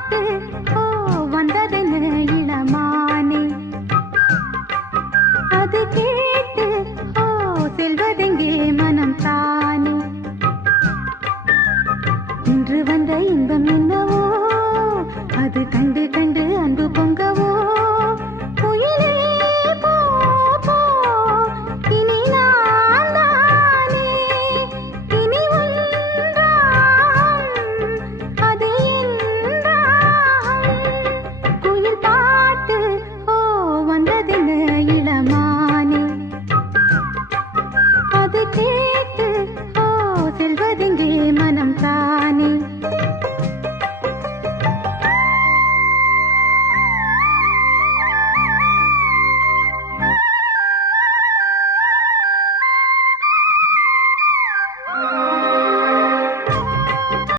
பாட்டு ஓ வந்ததென்ன இளமானே அது கேட்டு ஓ செல்வதெங்கே மனம் தானே இன்று வந்த இன்பமே